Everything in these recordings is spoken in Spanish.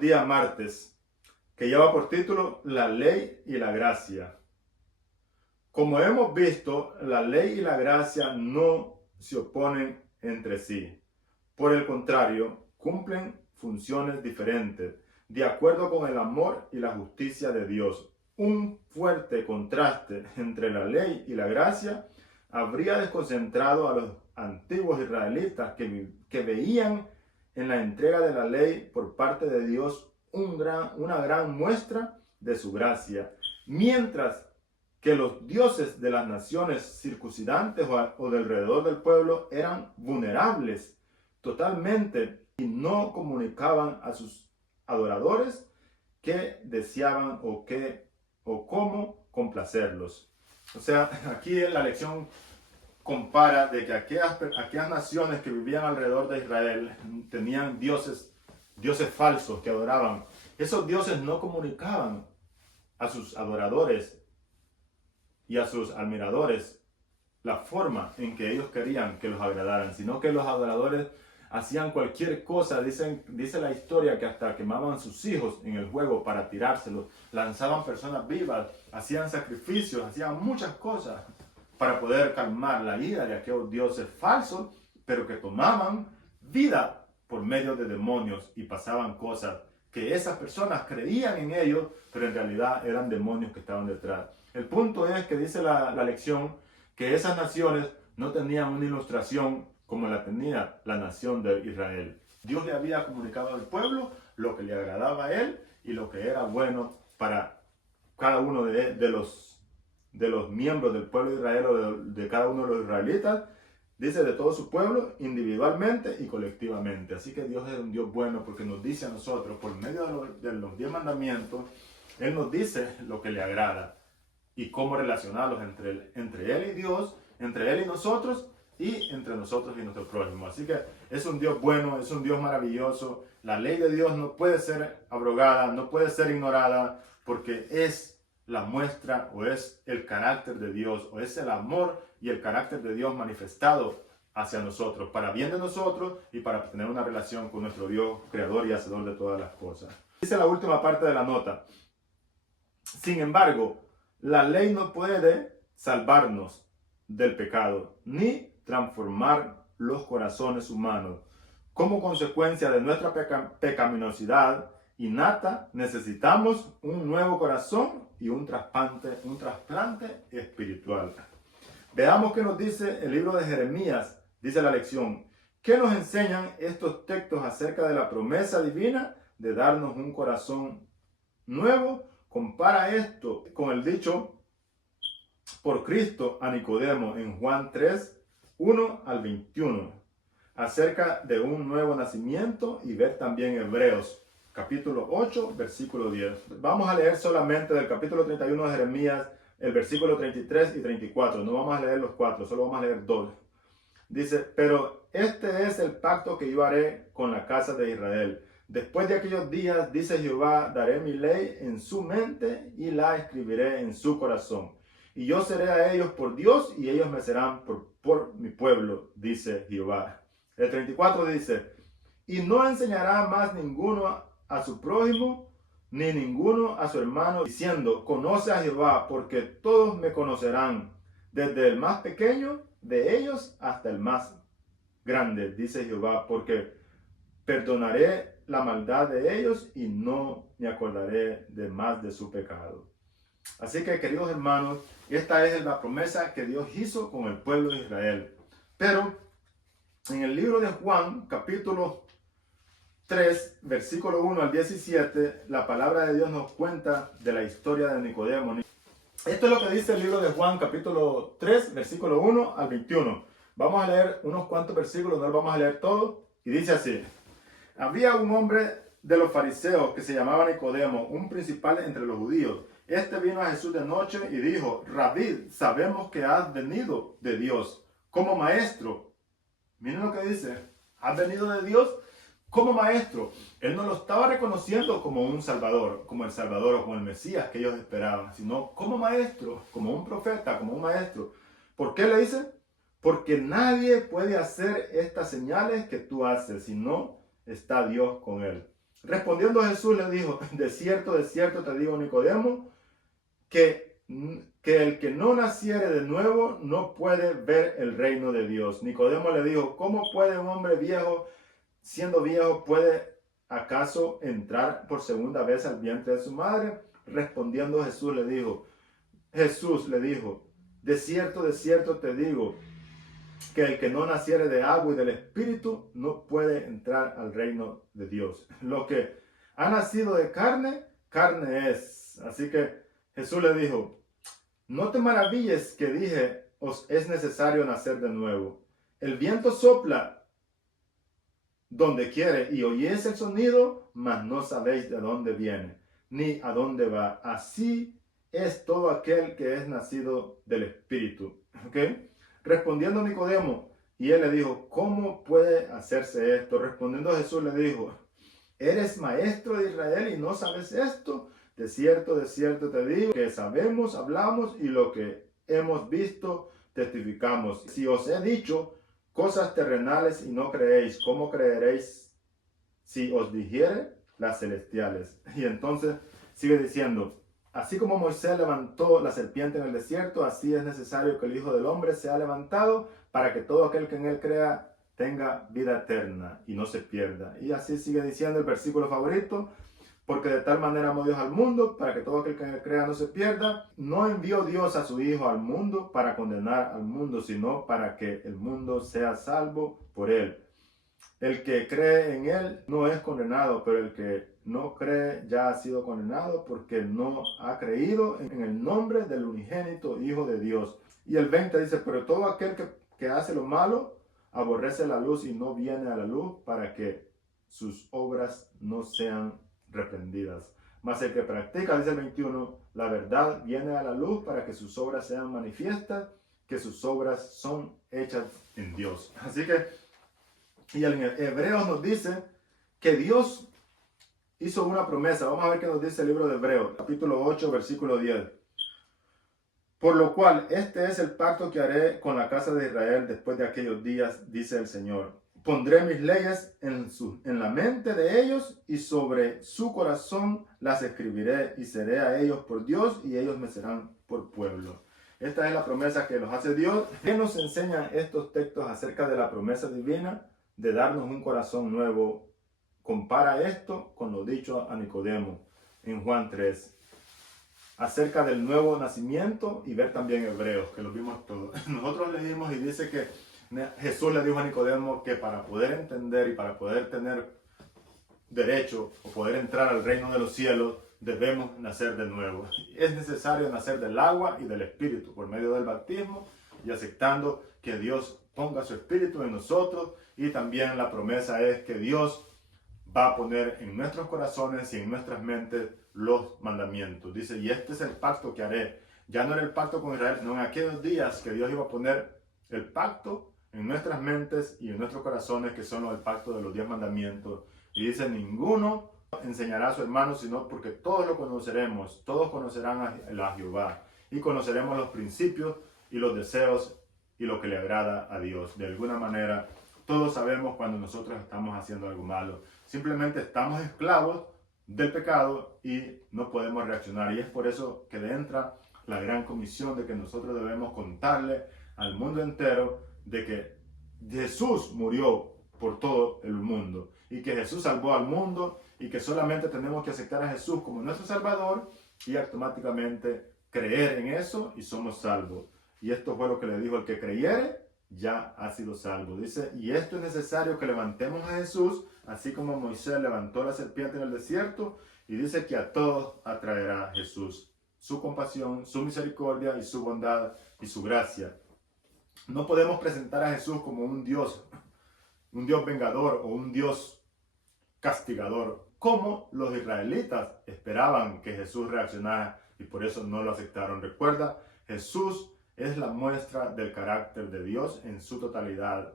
Día martes, que lleva por título La ley y la gracia. Como hemos visto, la ley y la gracia no se oponen entre sí. Por el contrario, cumplen funciones diferentes, de acuerdo con el amor y la justicia de Dios. Un fuerte contraste entre la ley y la gracia habría desconcentrado a los antiguos israelitas que veían en la entrega de la ley por parte de Dios una gran muestra de su gracia, mientras que los dioses de las naciones circuncidantes o de alrededor del pueblo eran vulnerables totalmente y no comunicaban a sus adoradores qué deseaban o cómo complacerlos. O sea, aquí la lección compara de que aquellas naciones que vivían alrededor de Israel tenían dioses falsos que adoraban. Esos dioses no comunicaban a sus adoradores y a sus admiradores la forma en que ellos querían que los agradaran, sino que los adoradores hacían cualquier cosa. Dice la historia que hasta quemaban sus hijos en el juego para tirárselos, lanzaban personas vivas, hacían sacrificios, hacían muchas cosas para poder calmar la ira de aquellos dioses falsos, pero que tomaban vida por medio de demonios y pasaban cosas que esas personas creían en ellos, pero en realidad eran demonios que estaban detrás. El punto es que dice la lección que esas naciones no tenían una ilustración como la tenía la nación de Israel. Dios le había comunicado al pueblo lo que le agradaba a él y lo que era bueno para cada uno de los miembros del pueblo de Israel o de cada uno de los israelitas. Dice de todo su pueblo, individualmente y colectivamente. Así que Dios es un Dios bueno porque nos dice a nosotros, por medio de los 10 mandamientos, Él nos dice lo que le agrada y cómo relacionarlos entre Él y Dios, entre Él y nosotros, y entre nosotros y nuestro prójimo. Así que es un Dios bueno, es un Dios maravilloso. La ley de Dios no puede ser abrogada, no puede ser ignorada, porque es la muestra o es el carácter de Dios, o es el amor y el carácter de Dios manifestado hacia nosotros, para bien de nosotros y para tener una relación con nuestro Dios, creador y hacedor de todas las cosas. Dice la última parte de la nota. Sin embargo, la ley no puede salvarnos del pecado, ni transformar los corazones humanos. Como consecuencia de nuestra pecaminosidad innata, necesitamos un nuevo corazón y un trasplante espiritual. Veamos qué nos dice el libro de Jeremías. Dice la lección: ¿qué nos enseñan estos textos acerca de la promesa divina de darnos un corazón nuevo? Compara esto con el dicho por Cristo a Nicodemo en Juan 3, 1 al 21, acerca de un nuevo nacimiento, y ver también Hebreos capítulo 8, versículo 10. Vamos a leer solamente del capítulo 31 de Jeremías, el versículo 33 y 34. No vamos a leer los 4, solo vamos a leer 2. Dice: pero este es el pacto que yo haré con la casa de Israel. Después de aquellos días, dice Jehová, daré mi ley en su mente y la escribiré en su corazón. Y yo seré a ellos por Dios y ellos me serán por mi pueblo, dice Jehová. El 34 dice: y no enseñará más ninguno a su prójimo, ni ninguno a su hermano, diciendo: conoce a Jehová, porque todos me conocerán, desde el más pequeño de ellos hasta el más grande, dice Jehová, porque perdonaré la maldad de ellos y no me acordaré de más de su pecado. Así que, queridos hermanos, esta es la promesa que Dios hizo con el pueblo de Israel. Pero en el libro de Juan, capítulo 3, versículo 1 al 17, la palabra de Dios nos cuenta de la historia de Nicodemo. Esto es lo que dice el libro de Juan, capítulo 3, versículo 1 al 21. Vamos a leer unos cuantos versículos, no los vamos a leer todos, y dice así: había un hombre de los fariseos que se llamaba Nicodemo, un principal entre los judíos. Este vino a Jesús de noche y dijo: Rabí, sabemos que has venido de Dios como maestro. Miren lo que dice: has venido de Dios como maestro. Él no lo estaba reconociendo como un salvador, como el salvador o como el Mesías que ellos esperaban, sino como maestro, como un profeta, como un maestro. ¿Por qué le dice? Porque nadie puede hacer estas señales que tú haces si no está Dios con él. Respondiendo Jesús le dijo, de cierto te digo, Nicodemo, que el que no naciere de nuevo no puede ver el reino de Dios. Nicodemo le dijo, ¿cómo puede un hombre viejo, siendo viejo, puede acaso entrar por segunda vez al vientre de su madre? Respondiendo Jesús le dijo, de cierto te digo, que el que no naciere de agua y del Espíritu no puede entrar al reino de Dios. Lo que ha nacido de carne, carne es. Así que Jesús le dijo, no te maravilles que dije, os es necesario nacer de nuevo. El viento sopla donde quiere y oís el sonido, mas no sabéis de dónde viene, ni a dónde va. Así es todo aquel que es nacido del Espíritu. ¿Ok? Respondiendo Nicodemo, y él le dijo, ¿cómo puede hacerse esto? Respondiendo Jesús le dijo, ¿eres maestro de Israel y no sabes esto? De cierto te digo que sabemos, hablamos y lo que hemos visto testificamos. Si os he dicho cosas terrenales y no creéis, ¿cómo creeréis si os dijere las celestiales? Y entonces sigue diciendo, así como Moisés levantó la serpiente en el desierto, así es necesario que el Hijo del Hombre sea levantado para que todo aquel que en él crea tenga vida eterna y no se pierda. Y así sigue diciendo el versículo favorito, porque de tal manera amó Dios al mundo, para que todo aquel que en él crea no se pierda. No envió Dios a su Hijo al mundo para condenar al mundo, sino para que el mundo sea salvo por él. El que cree en él no es condenado, pero el que no cree ya ha sido condenado porque no ha creído en el nombre del unigénito Hijo de Dios. Y el 20 dice, pero todo aquel que hace lo malo aborrece la luz y no viene a la luz para que sus obras no sean reprendidas. Mas el que practica, dice el 21, la verdad viene a la luz para que sus obras sean manifiestas, que sus obras son hechas en Dios. Así que, y en Hebreos nos dice que Dios hizo una promesa. Vamos a ver qué nos dice el libro de Hebreos, capítulo 8, versículo 10. Por lo cual, este es el pacto que haré con la casa de Israel después de aquellos días, dice el Señor. Pondré mis leyes en la mente de ellos y sobre su corazón las escribiré y seré a ellos por Dios y ellos me serán por pueblo. Esta es la promesa que nos hace Dios. ¿Qué nos enseñan estos textos acerca de la promesa divina de darnos un corazón nuevo? Compara esto con lo dicho a Nicodemo en Juan 3. Acerca del nuevo nacimiento y ver también Hebreos, que lo vimos todos. Nosotros leímos y dice que Jesús le dijo a Nicodemo que para poder entender y para poder tener derecho o poder entrar al reino de los cielos, debemos nacer de nuevo. Es necesario nacer del agua y del Espíritu por medio del bautismo y aceptando que Dios ponga su Espíritu en nosotros, y también la promesa es que Dios va a poner en nuestros corazones y en nuestras mentes los mandamientos. Dice, y este es el pacto que haré. Ya no era el pacto con Israel, sino en aquellos días que Dios iba a poner el pacto en nuestras mentes y en nuestros corazones, que son el pacto de los 10 mandamientos. Y dice, ninguno enseñará a su hermano, sino porque todos lo conoceremos, todos conocerán a Jehová y conoceremos los principios y los deseos y lo que le agrada a Dios. De alguna manera, todos sabemos cuando nosotros estamos haciendo algo malo. Simplemente estamos esclavos del pecado y no podemos reaccionar. Y es por eso que entra la gran comisión de que nosotros debemos contarle al mundo entero de que Jesús murió por todo el mundo y que Jesús salvó al mundo y que solamente tenemos que aceptar a Jesús como nuestro Salvador y automáticamente creer en eso y somos salvos. Y esto fue lo que le dijo: el que creyere ya ha sido salvo. Dice, y esto es necesario que levantemos a Jesús, así como Moisés levantó la serpiente en el desierto, y dice que a todos atraerá Jesús su compasión, su misericordia y su bondad y su gracia. No podemos presentar a Jesús como un Dios vengador o un Dios castigador, como los israelitas esperaban que Jesús reaccionara y por eso no lo aceptaron. Recuerda, Jesús es la muestra del carácter de Dios en su totalidad,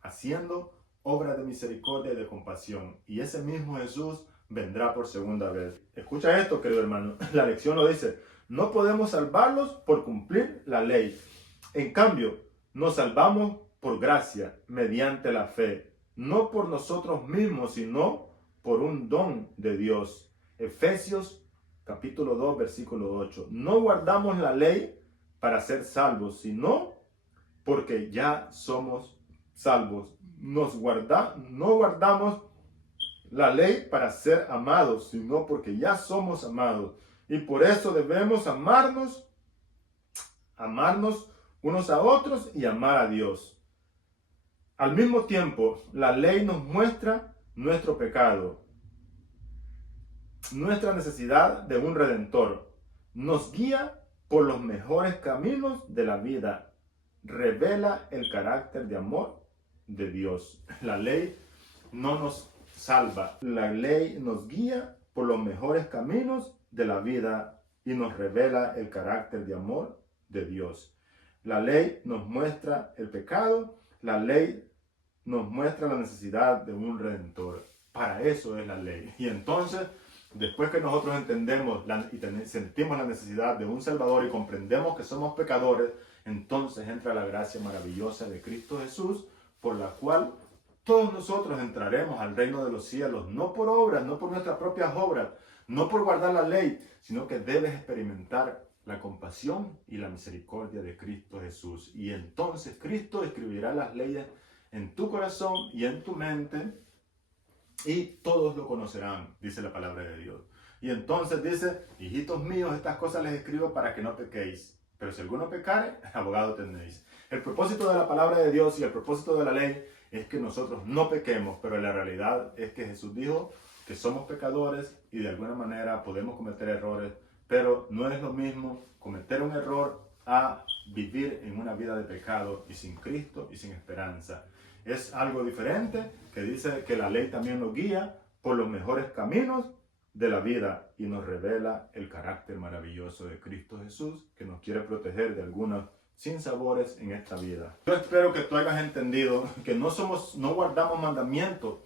haciendo obra de misericordia y de compasión. Y ese mismo Jesús vendrá por segunda vez. Escucha esto, querido hermano. La lección lo dice: no podemos salvarlos por cumplir la ley. En cambio, nos salvamos por gracia, mediante la fe. No por nosotros mismos, sino por un don de Dios. Efesios capítulo 2, versículo 8. No guardamos la ley para ser salvos, sino porque ya somos salvos. No guardamos la ley para ser amados, sino porque ya somos amados. Y por eso debemos amarnos unos a otros y amar a Dios. Al mismo tiempo, la ley nos muestra nuestro pecado, nuestra necesidad de un redentor. Nos guía por los mejores caminos de la vida. Revela el carácter de amor de Dios. La ley no nos salva. La ley nos guía por los mejores caminos de la vida y nos revela el carácter de amor de Dios. La ley nos muestra el pecado. La ley nos muestra la necesidad de un redentor. Para eso es la ley. Y entonces, después que nosotros entendemos y sentimos la necesidad de un Salvador y comprendemos que somos pecadores, entonces entra la gracia maravillosa de Cristo Jesús, por la cual todos nosotros entraremos al reino de los cielos, no por obras, no por nuestras propias obras, no por guardar la ley, sino que debes experimentar la compasión y la misericordia de Cristo Jesús. Y entonces Cristo escribirá las leyes en tu corazón y en tu mente, y todos lo conocerán, dice la palabra de Dios. Y entonces dice, hijitos míos, estas cosas les escribo para que no pequéis. Pero si alguno pecare, abogado tenéis. El propósito de la palabra de Dios y el propósito de la ley es que nosotros no pequemos, pero la realidad es que Jesús dijo que somos pecadores y de alguna manera podemos cometer errores, pero no es lo mismo cometer un error a vivir en una vida de pecado y sin Cristo y sin esperanza. Es algo diferente, que dice que la ley también nos guía por los mejores caminos de la vida y nos revela el carácter maravilloso de Cristo Jesús, que nos quiere proteger de algunos sinsabores en esta vida. Yo espero que tú hayas entendido que no guardamos mandamientos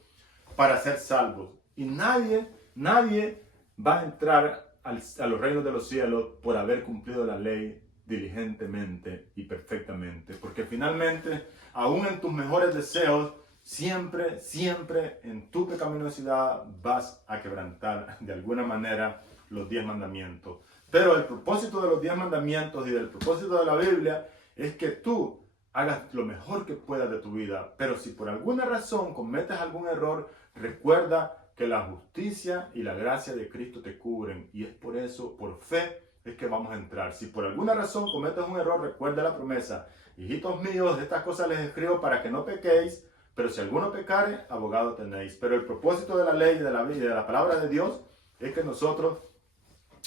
para ser salvos, y nadie va a entrar a los reinos de los cielos por haber cumplido la ley diligentemente y perfectamente, porque finalmente, aún en tus mejores deseos, siempre en tu pecaminosidad vas a quebrantar de alguna manera los 10 mandamientos. Pero el propósito de los 10 mandamientos y del propósito de la Biblia es que tú hagas lo mejor que puedas de tu vida. Pero si por alguna razón cometes algún error, recuerda que la justicia y la gracia de Cristo te cubren. Y es por eso, por fe, es que vamos a entrar. Si por alguna razón cometes un error, recuerda la promesa. Hijitos míos, estas cosas les escribo para que no pequéis. Pero si alguno pecare, abogado tenéis. Pero el propósito de la ley y de la palabra de Dios es que nosotros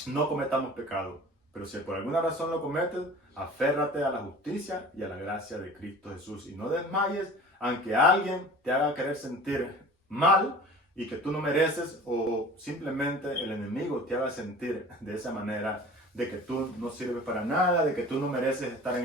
no cometamos pecado. Pero si por alguna razón lo cometes, aférrate a la justicia y a la gracia de Cristo Jesús. Y no desmayes, aunque alguien te haga querer sentir mal y que tú no mereces, o simplemente el enemigo te haga sentir de esa manera, de que tú no sirves para nada, de que tú no mereces estar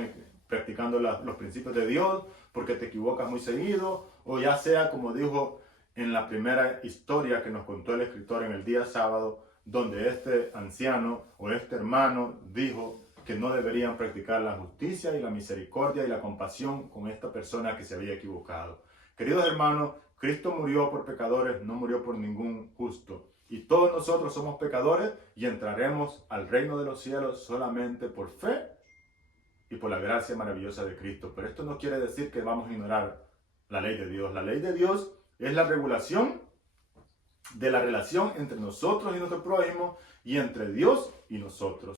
practicando los principios de Dios, porque te equivocas muy seguido, o ya sea como dijo en la primera historia que nos contó el escritor en el día sábado, donde este anciano o este hermano dijo que no deberían practicar la justicia y la misericordia y la compasión con esta persona que se había equivocado. Queridos hermanos, Cristo murió por pecadores, no murió por ningún justo. Y todos nosotros somos pecadores y entraremos al reino de los cielos solamente por fe y por la gracia maravillosa de Cristo. Pero esto no quiere decir que vamos a ignorar la ley de Dios. La ley de Dios es la regulación de la relación entre nosotros y nuestro prójimo y entre Dios y nosotros.